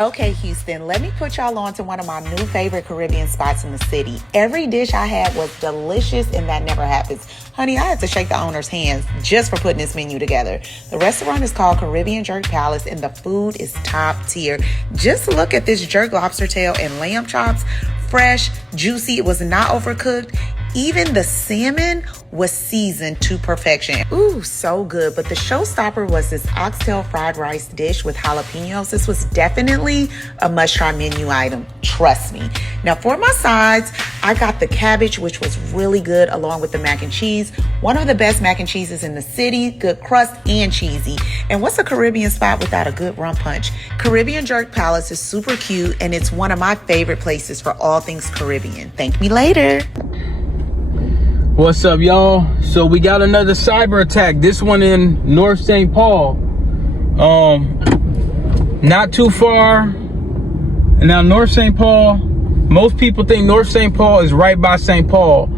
Okay, Houston, let me put y'all on to one of my new favorite Caribbean spots in the city. Every dish I had was delicious, and that never happens. Honey, I had to shake the owner's hands just for putting this menu together. The restaurant is called Caribbean Jerk Palace, and the food is top tier. Just look at this jerk lobster tail and lamb chops. Fresh, juicy, it was not overcooked. Even the salmon was seasoned to perfection. Ooh, so good. But the showstopper was this oxtail fried rice dish with jalapenos. This was definitely a must-try menu item. Trust me. Now for my sides, I got the cabbage, which was really good, along with the mac and cheese. One of the best mac and cheeses in the city, good crust and cheesy. And what's a Caribbean spot without a good rum punch? Caribbean Jerk Palace is super cute, and it's one of my favorite places for all things Caribbean. Thank me later. What's up, y'all? So we got another cyber attack, this one in North St. Paul, not too far. And now North St. Paul, most people think North St. Paul is right by St. Paul.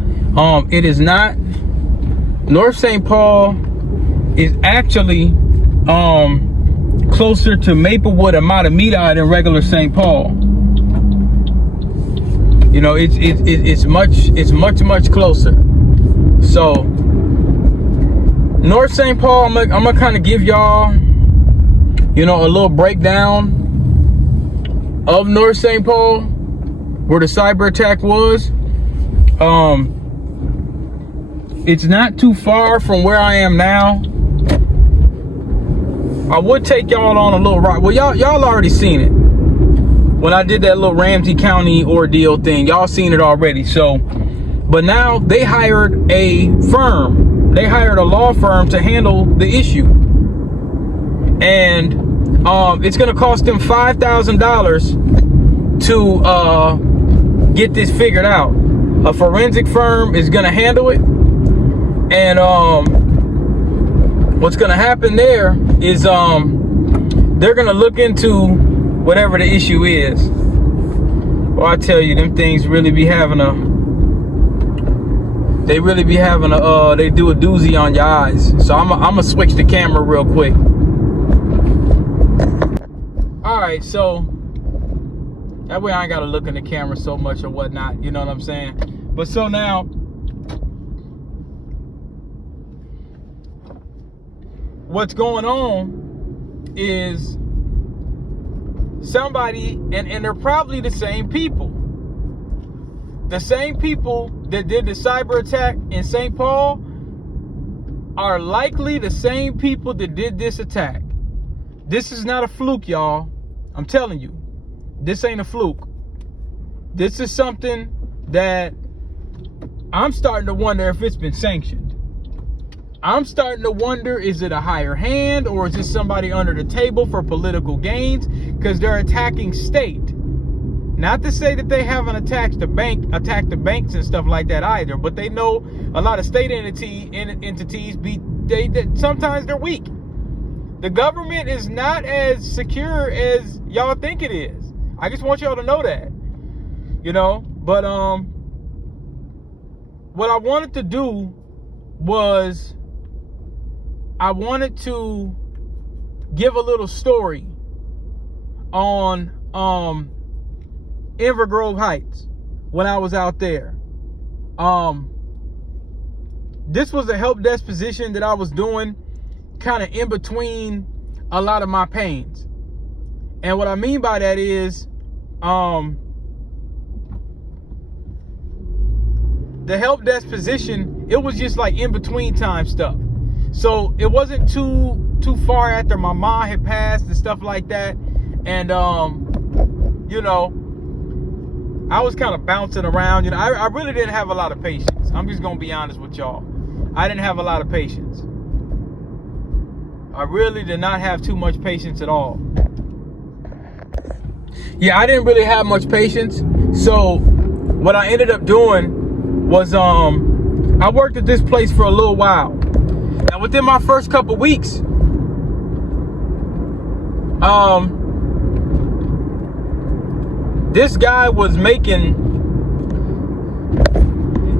It is not. North St. Paul is actually closer to Maplewood and Matamidi than regular St. Paul. You know, it's much closer. So North St. Paul, I'm gonna kind of give y'all, you know, a little breakdown of North St. Paul, where the cyber attack was. It's not too far from where I am now. I would take y'all on a little ride. Well, y'all already seen it when I did that little Ramsey County ordeal thing. Y'all seen it already. So, but now they hired a firm. They hired a law firm to handle the issue, and it's gonna cost them $5,000 to get this figured out. A forensic firm is gonna handle it, and what's gonna happen there is they're gonna look into whatever the issue is. Well, I tell you, them things really be having they do a doozy on your eyes. So I'm gonna switch the camera real quick. All right, so that way I ain't gotta look in the camera so much or whatnot, you know what I'm saying? But so now, what's going on is somebody, and they're probably the same people. The same people that did the cyber attack in St. Paul are likely the same people that did this attack. This is not a fluke, y'all. I'm telling you, this ain't a fluke. This is something that I'm starting to wonder if it's been sanctioned. I'm starting to wonder, is it a higher hand, or is it somebody under the table for political gains? Because they're attacking state. Not to say that they haven't attacked the banks and stuff like that either, but they know a lot of state entities sometimes they're weak. The government is not as secure as y'all think it is. I just want y'all to know that, you know. But what I wanted to do was I wanted to give a little story on Inver Grove Heights when I was out there. This was a help desk position that I was doing kind of in between a lot of my pains. And what I mean by that is the help desk position, it was just like in between time stuff. So it wasn't too far after my mom had passed and stuff like that. And you know, I was kind of bouncing around. You know, I really didn't have a lot of patience. I'm just gonna be honest with y'all. I didn't have a lot of patience. I really did not have too much patience at all. Yeah, I didn't really have much patience. So what I ended up doing was I worked at this place for a little while. Now within my first couple weeks, this guy was making,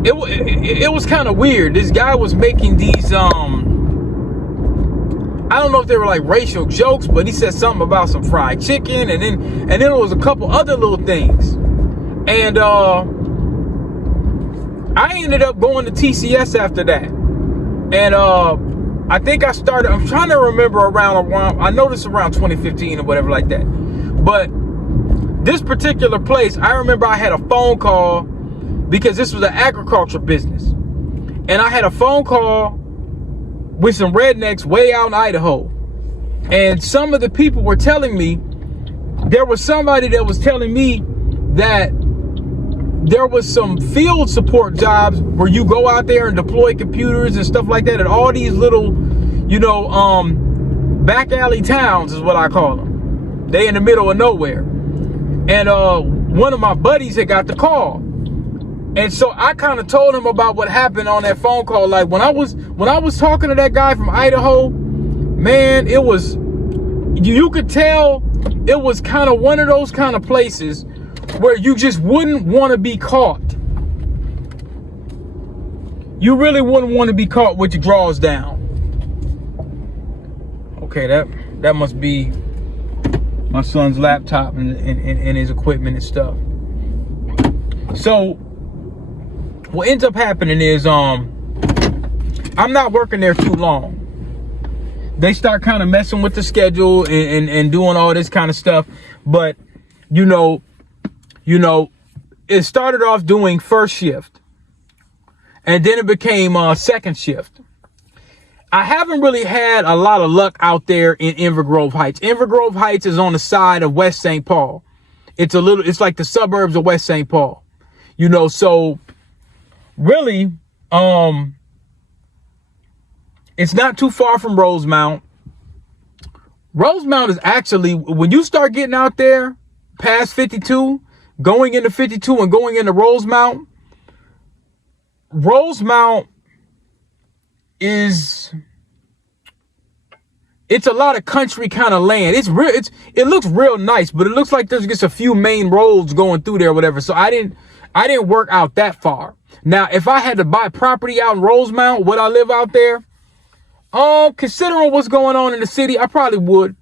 it was kind of weird. This guy was making these, I I don't know if they were like racial jokes, but he said something about some fried chicken, and then there was a couple other little things. And I ended up going to TCS after that. And I think I started, I'm trying to remember around, I noticed around 2015 or whatever like that. But this particular place, I remember I had a phone call because this was an agriculture business. And I had a phone call with some rednecks way out in Idaho. And some of the people were telling me, there was somebody that was telling me that there was some field support jobs where you go out there and deploy computers and stuff like that at all these little, you know, back alley towns is what I call them. They in the middle of nowhere. And one of my buddies had got the call. And so I kind of told him about what happened on that phone call. Like when I was talking to that guy from Idaho, man, it was, you could tell it was kind of one of those kind of places where you just wouldn't want to be caught. You really wouldn't want to be caught with your drawers down. Okay, that must be my son's laptop and his equipment and stuff. So what ends up happening is I'm not working there too long. They start kind of messing with the schedule and doing all this kind of stuff. But you know, it started off doing first shift, and then it became second shift. I haven't really had a lot of luck out there in Inver Grove Heights. Inver Grove Heights is on the side of West St. Paul. It's like the suburbs of West St. Paul. You know, so really, it's not too far from Rosemount. Rosemount is actually, when you start getting out there past 52, going into 52 and going into Rosemount is, it's a lot of country kind of land. It looks real nice, but it looks like there's just a few main roads going through there or whatever. So I didn't work out that far. Now, if I had to buy property out in Rosemount, would I live out there? Considering what's going on in the city, I probably would.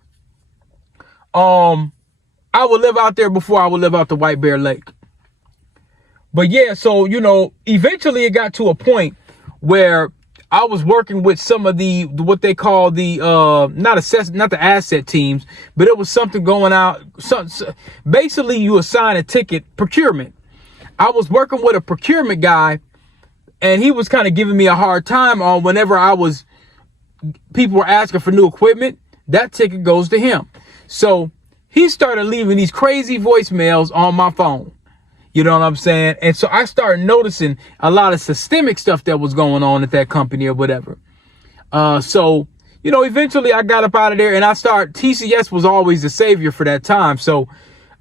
I would live out there before I would live out the White Bear Lake. But yeah, so, you know, eventually it got to a point where I was working with some of the, what they call the, not the asset teams, but it was something going out. Basically you assign a ticket, procurement. I was working with a procurement guy, and he was kind of giving me a hard time on whenever people were asking for new equipment, that ticket goes to him. So he started leaving these crazy voicemails on my phone. You know what I'm saying? And so I started noticing a lot of systemic stuff that was going on at that company or whatever. So, you know, eventually I got up out of there, and TCS was always the savior for that time. So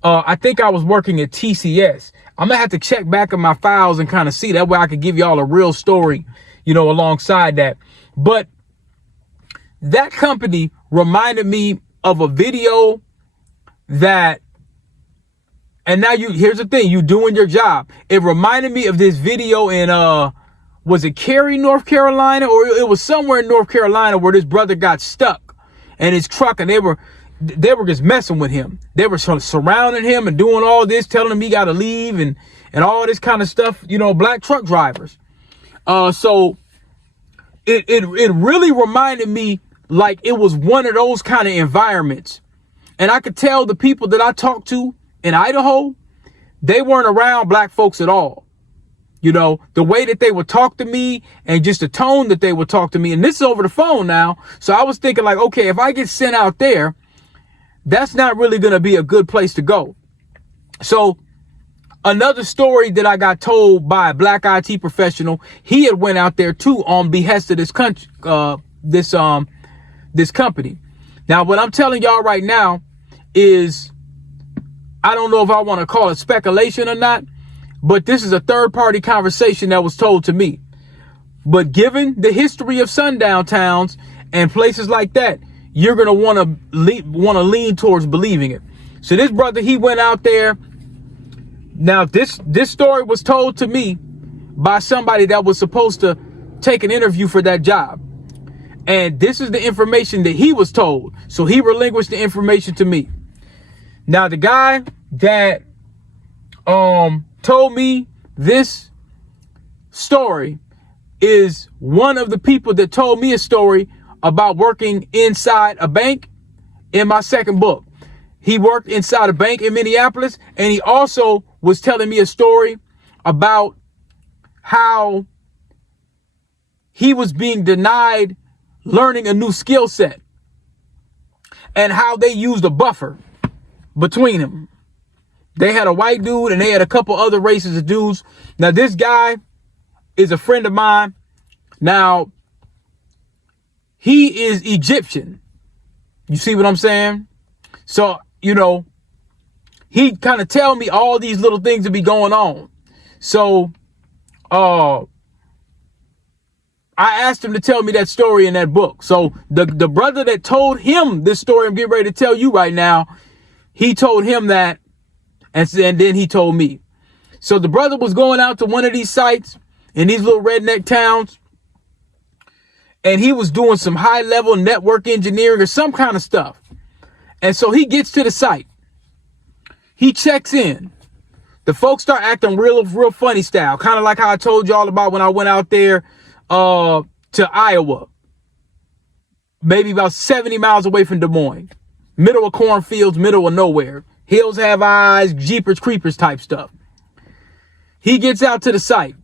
I think I was working at TCS. I'm gonna have to check back in my files and kind of see, that way I could give y'all a real story, you know, alongside that. But that company reminded me of a video that, and now here's the thing, you doing your job. It reminded me of this video in, was it Cary, North Carolina? Or it was somewhere in North Carolina where this brother got stuck in his truck, and they were just messing with him. They were sort of surrounding him and doing all this, telling him he got to leave and all this kind of stuff, you know, black truck drivers. So it really reminded me like it was one of those kind of environments. And I could tell the people that I talked to in Idaho, they weren't around black folks at all. You know, the way that they would talk to me and just the tone that they would talk to me. And this is over the phone now. So I was thinking like, okay, if I get sent out there, that's not really going to be a good place to go. So another story that I got told by a black IT professional, he had went out there too on behest of this country, this company. Now, what I'm telling y'all right now is, I don't know if I want to call it speculation or not, but this is a third party conversation that was told to me. But given the history of sundown towns and places like that, you're going to want to lean towards believing it. So this brother, he went out there. Now, this story was told to me by somebody that was supposed to take an interview for that job. And this is the information that he was told. So he relinquished the information to me. Now, the guy that told me this story is one of the people that told me a story about working inside a bank in my second book. He worked inside a bank in Minneapolis, and he also was telling me a story about how he was being denied learning a new skill set and how they used a buffer between them. They had a white dude and they had a couple other races of dudes. Now, this guy is a friend of mine. Now, he is Egyptian. You see what I'm saying? So, you know, he kind of tell me all these little things that be going on. So, I asked him to tell me that story in that book. So the brother that told him this story I'm getting ready to tell you right now, he told him that, and then he told me. So the brother was going out to one of these sites in these little redneck towns, and he was doing some high-level network engineering or some kind of stuff. And so he gets to the site. He checks in. The folks start acting real funny style, kind of like how I told y'all about when I went out there to Iowa, maybe about 70 miles away from Des Moines, middle of cornfields, middle of nowhere, hills have eyes, jeepers creepers type stuff. He gets out to the site.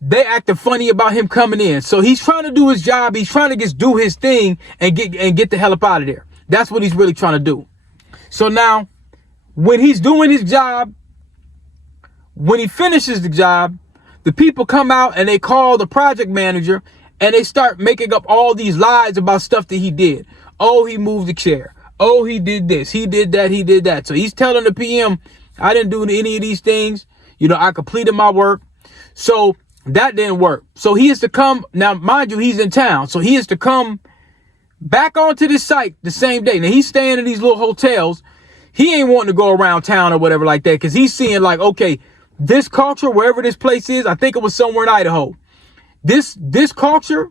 They acting funny about him coming in. So he's trying to do his job. He's trying to just do his thing and get the hell up out of there. That's what he's really trying to do. So now, when he's doing his job, when he finishes the job, the people come out and they call the project manager and they start making up all these lies about stuff that he did. Oh, he moved the chair. Oh, he did this. He did that. He did that. So he's telling the PM, I didn't do any of these things. You know, I completed my work. So that didn't work. So he has to come. Now, mind you, he's in town. So he has to come back onto this site the same day. Now, he's staying in these little hotels. He ain't wanting to go around town or whatever like that because he's seeing like, okay, this culture, wherever this place is, I think it was somewhere in Idaho. This culture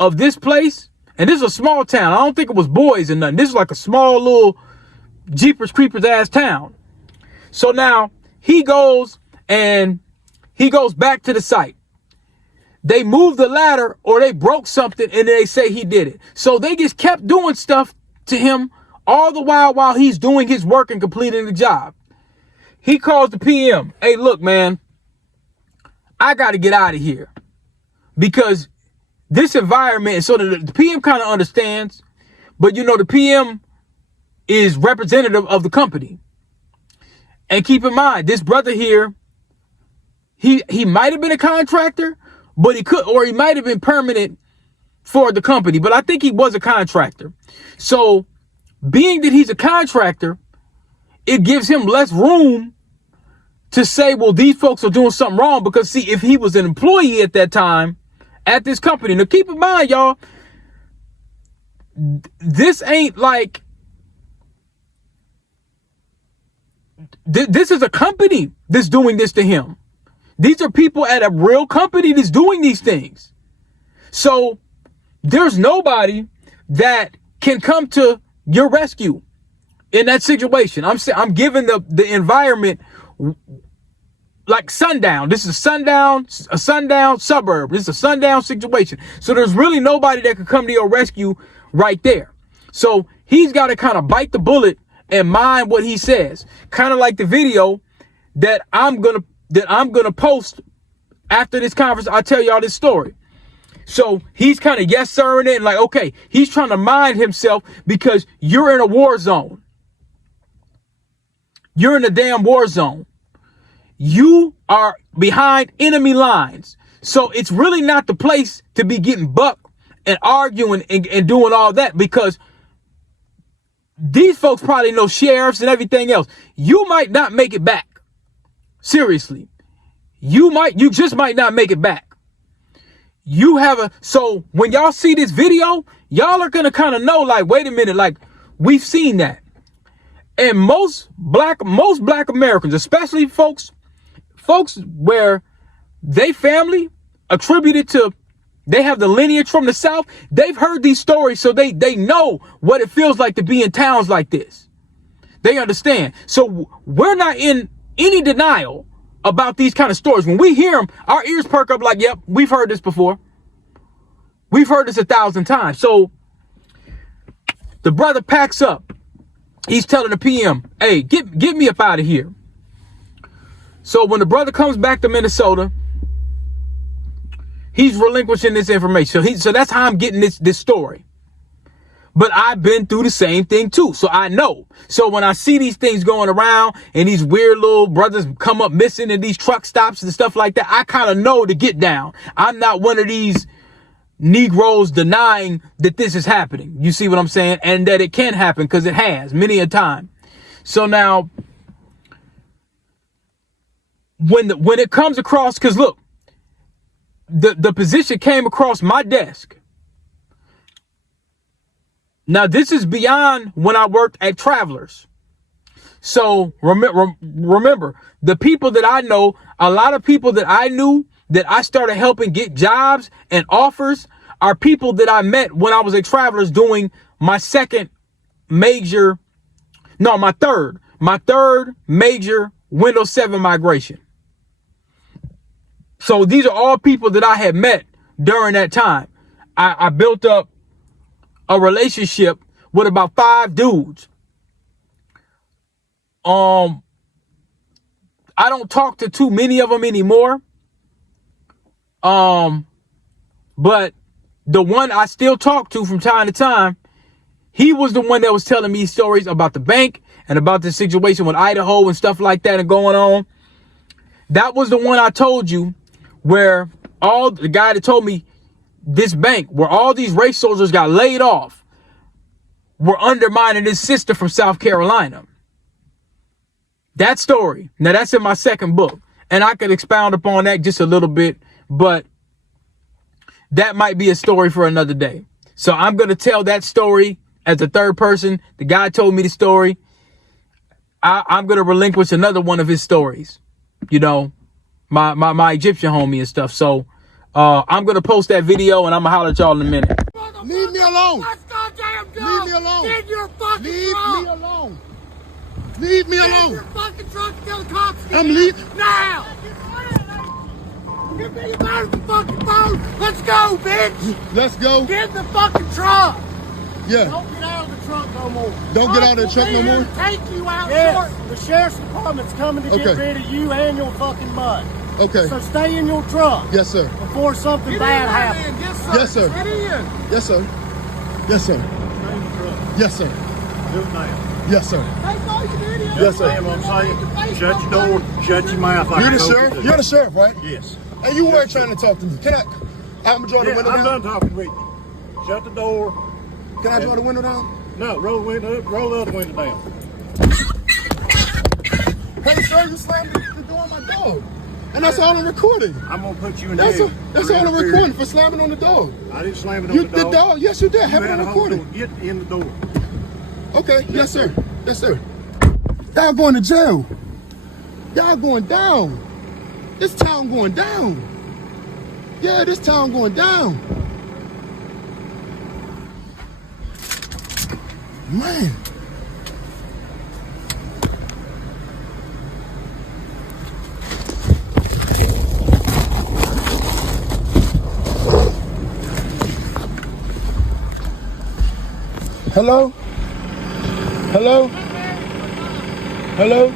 of this place, and this is a small town. I don't think it was boys or nothing. This is like a small little jeepers creepers ass town. So now he goes back to the site. They moved the ladder or they broke something and they say he did it. So they just kept doing stuff to him all the while he's doing his work and completing the job. He calls the PM. Hey, look, man, I got to get out of here because this environment. So the PM kind of understands, but you know, the PM is representative of the company. And keep in mind, this brother here, he might have been a contractor, but he might have been permanent for the company. But I think he was a contractor. So being that he's a contractor, it gives him less room to say, well, these folks are doing something wrong. Because see, if he was an employee at that time at this company, now keep in mind, y'all, this ain't like, this is a company that's doing this to him. These are people at a real company that's doing these things. So there's nobody that can come to your rescue in that situation. I'm giving the environment like sundown. This is a sundown suburb. This is a sundown situation. So there's really nobody that could come to your rescue right there. So he's got to kind of bite the bullet and mind what he says. Kind of like the video that I'm gonna post after this conference. I'll tell y'all this story. So he's kind of yes sirring it and like, okay, he's trying to mind himself because you're in a war zone. You're in a damn war zone. You are behind enemy lines. So it's really not the place to be getting bucked and arguing and doing all that, because these folks probably know sheriffs and everything else. You might not make it back. Seriously. You just might not make it back. So when y'all see this video, y'all are going to kind of know, like, wait a minute, like, we've seen that. And most black Americans, especially folks where they family attributed to They have the lineage from the South. They've heard these stories, so they know what it feels like to be in towns like this. They understand. So we're not in any denial about these kind of stories. When we hear them, our ears perk up like, yep, we've heard this before. We've heard this 1,000 times. So the brother packs up. He's telling the PM, hey, get me up out of here. So when the brother comes back to Minnesota, he's relinquishing this information. So that's how I'm getting this story. But I've been through the same thing too, so I know. So when I see these things going around and these weird little brothers come up missing in these truck stops and stuff like that, I kind of know to get down. I'm not one of these Negroes denying that this is happening. You see what I'm saying? And that it can happen, because it has many a time. So now, when it comes across, because look, the position came across my desk. Now, this is beyond when I worked at Travelers. So remember, the people that I know, a lot of people that I knew that I started helping get jobs and offers are people that I met when I was at Travelers doing my third major Windows 7 migration. So these are all people that I had met during that time. I built up a relationship with about 5 dudes. I don't talk to too many of them anymore. But the one I still talk to from time to time, he was the one that was telling me stories about the bank and about the situation with Idaho and stuff like that and going on. That was the one I told you where the guy that told me this bank where all these race soldiers got laid off were undermining his sister from South Carolina. That story. Now that's in my second book, and I could expound upon that just a little bit, but that might be a story for another day. So I'm going to tell that story as a third person. The guy told me the story. I'm going to relinquish another one of his stories, you know, my Egyptian homie and stuff. So I'm going to post that video, and I'm going to holler at y'all in a minute. Leave me alone. Let's goddamn go. Leave me alone. Get your fucking Leave truck. me alone. Leave me Get alone. your fucking truck till the cops get I'm here. leaving. Now. Give me your fucking phone. Let's go, bitch. Let's go. Get in the fucking truck. Yeah. Don't get out of the truck no more. Don't get out of the truck no more? Take you out Yes, short. the sheriff's department's coming to get Okay. rid of you and your fucking mud. Okay. So stay in your truck Yes, sir. before something bad happens. Yes, sir. Get in. Yes, sir. Yes, sir. Stay in your truck. Yes, sir. Do it now. Yes, sir. Take all your videos. Yes, sir. Damn, I'm saying, shut your door, shut your mouth. like You're the I told you sheriff? to. You're the sheriff, right? Yes. And you weren't trying to talk to me. Can I? I'm draw the Yeah, window I'm down. done talking with you. Shut the door. Can I draw the window down? No, roll the window up, roll the other window down. Hey, sir, you slammed the door on my dog. And that's all I'm recording. I'm gonna put you in That's jail. all for I'm interfering. recording for slamming on the dog. I didn't slam it on You the dog. Yes, you did. You Have it had on a hold recording. door. Get in the door. Okay, yes, sir. Yes, sir. Y'all going to jail. Y'all going down. This town going down. Yeah, this town going down. Man. Hello? Hello? Hello?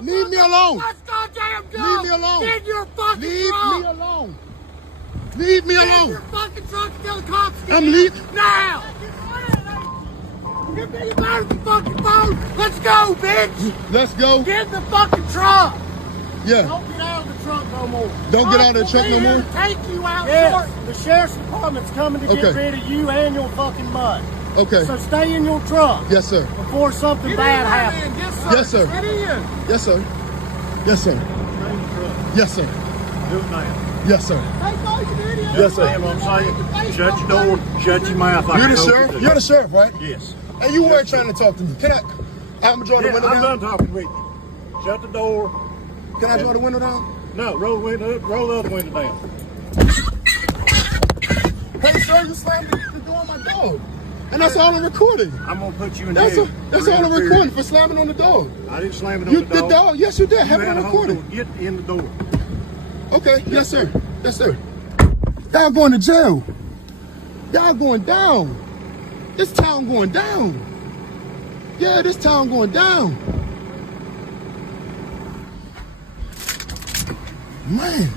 Leave me alone. Let's goddamn go. Leave me alone. Get your fucking Leave truck. me alone. Leave me Get your alone. fucking truck till the cops get I'm here. leaving. Now. Give me your fucking phone. Let's go, bitch. Let's go. Get in the fucking truck. Yeah. Don't get out of the truck no more. Don't get out of the truck no more. Take you out Yes, short. the sheriff's department's coming to get Okay. rid of you and your fucking mud. Okay. So stay in your truck Yes, sir. before something bad happens. Yes, sir. Get in. Yes, sir. Yes, sir. Stay in your truck. Yes, sir. Do it now. Yes, sir. Take all your videos. Yes, sir. Damn, I'm saying, shut your door, shut your mouth. like You're I the told you sheriff? to. You're the sheriff, right? Yes. And you weren't trying to talk to me. Can I'm gonna draw the window I'm down. done talking with you. Shut the door. Can I draw the window down? No, roll the other window down. Hey, sir, you slammed the door on my dog. And that's all I'm recording. I'm gonna put you in That's jail. all I'm recording for slamming on the dog. I didn't slam it on the dog. Yes, you did. You Have it had on a hold recording. to get in the door. Okay, yes, sir. Yes, sir. Y'all going to jail. Y'all going down. This town going down. Yeah, this town going down. Man.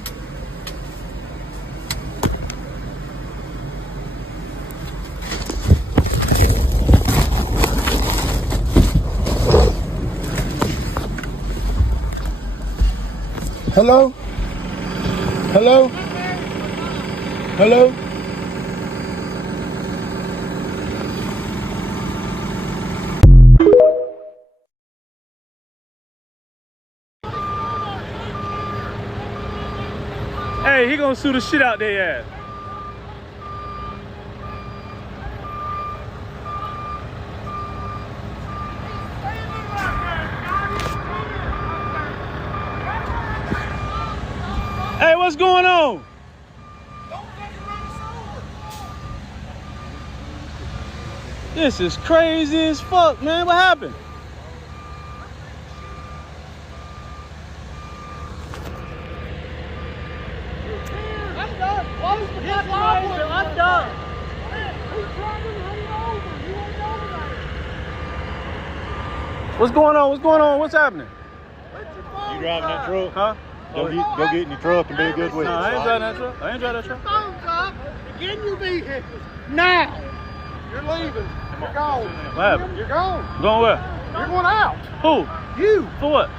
Hello? Hello? Hello? Hey, he gonna sue the shit out their ass. Hey, what's going on? This is crazy as fuck, man. What happened? I'm done. Close the fucking door. I'm done. He's trying to run you over. You ain't over there. What's going on? What's going on? What's happening? Put your phone You driving that truck? Huh? Go get in your truck and be a good No, witness. I ain't driving that truck. I ain't driving that truck. phones up and get in your vehicles. Now. You're leaving. You're gone. What happened? You're gone. Going where? You're going out. Who? You. For what?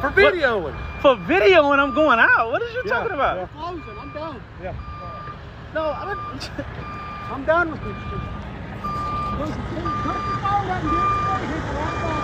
For videoing. For video when I'm going out? What is you talking about? I'm closing. I'm done. Yeah. No, I'm done with this shit. Listen, put your phone up and get in your vehicle. I'm gone.